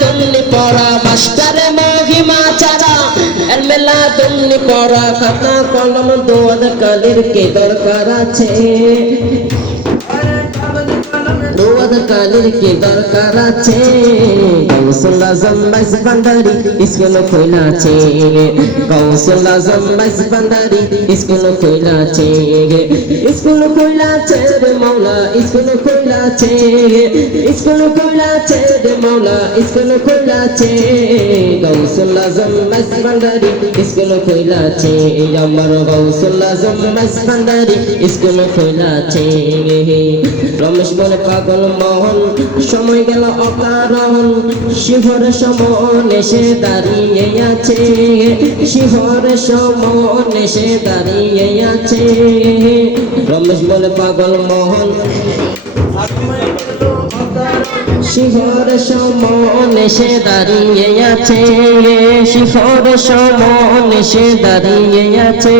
দুন্নি পড়া মাস্টারে মহিমা চারা এর মেলা দুন্নি পড়া খাতা, কলম দোয়াদ কালির কে দরকার আছে? দোয়াদ কালির কি দরকার আছে? গৌসুল আজম বাইস ভান্ডারি স্কুল খোলা আছে। গৌসুল আজম বাইস ভান্ডারি স্কুল খোলা আছে। স্কুল খোলা আছে রে মাওলা, স্কুল খোলা আছে। স্কুল খোলা আছে রে মাওলা, স্কুল খোলা আছে। গৌসুল আজম বাইস ভান্ডারি স্কুল খোলা আছে। আমার গৌসুল আজম বাইস ভান্ডারি স্কুল খোলা আছে। রমেশ বলে পাগল মোহন সময় গেল অকারণ। শিহর সমন এসে দাঁড়িয়ে আছে। শিহর সমন এসে দাঁড়িয়ে আছে। রমেশ বলে, পাগল মোহন শিহর সমন এসে দাঁড়িয়ে আছে। শিহর সমন এসে দাঁড়িয়ে আছে।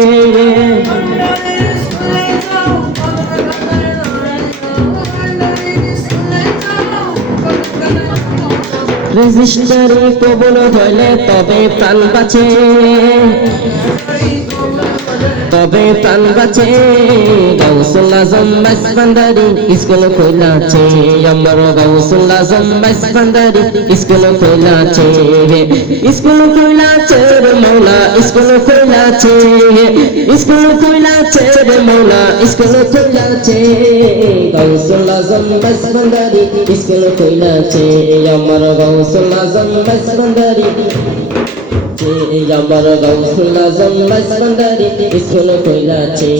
রেজিস্টারে কবল হইলে তবে প্রাণ বাঁচে। তবে প্রাণ বাঁচে। গাউসুল আজম বাইস ভান্ডারি স্কুল খোলা আছে। আমার গাউসুল আজম বাইস ভান্ডারি স্কুল খোলা আছে। স্কুল খোলা আছে রে মৌলা, স্কুল খোলা আছে। স্কুল খোলা আছে রে মৌলা স্কুল খোলা আছে গাউসুল আজম ভান্ডারি স্কুল খোলা আছে আমার গাউসুল আজম ভান্ডারি আমার গৌসুল আজম বান্দারি স্কুল কইলাছে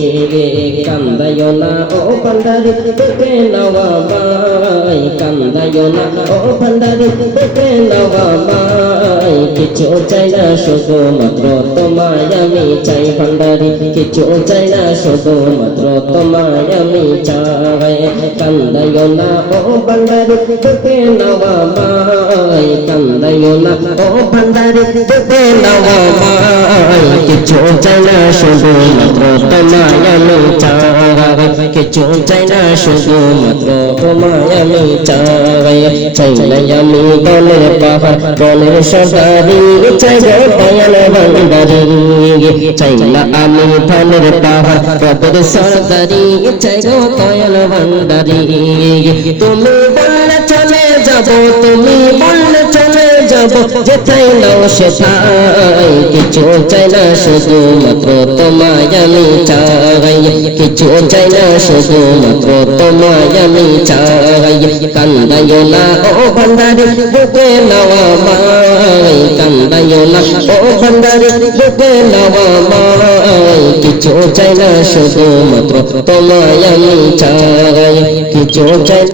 কান্দায় না, ও বান্দারি তোকে নওয়া মাই, কান্দায় না, ও বান্দারি তোকে নওয়া মাই। কিছু চাই না শুধু মাত্র তোমায় আমি চাই ভান্ডারি কিছু চাই না শুধু মাত্র তোমায় আমি চাই কান্দাইও না ও বান্দারি দেবে নওয়া মাই কান্দাইও না ও বান্দারি দেবে নওয়া মাই কিছু চাই না শুধু মাত্র তোমায় আমি চাই কিছু চাই না শুধু মাত্র তোমায় আমি চাই চাই না আমি দলের পাহাড় দলের সরকারি চাই গো দয়াল ভান্ডারি। চাই না আমি ধনের পাহাড় রবের সরকারি চাই গো দয়াল ভান্ডারি। তুমি চলে যাব, তুমি যাব যেথায় নাও সেথায় কিছু চাই না শুধু মাত্র তোমায় আমি চাই। কিছু চাই না শুধু মাত্র তোমায় আমি চাই। কান্দাইও না, ও ভান্ডারি, বুকে নাওয়া মাই কান্দাইও না, ও ভান্ডারি, বুকে নাওয়া মাই কিছু চাই না শুধু মাত্র তোমায় আমি চাই। কিছু চাই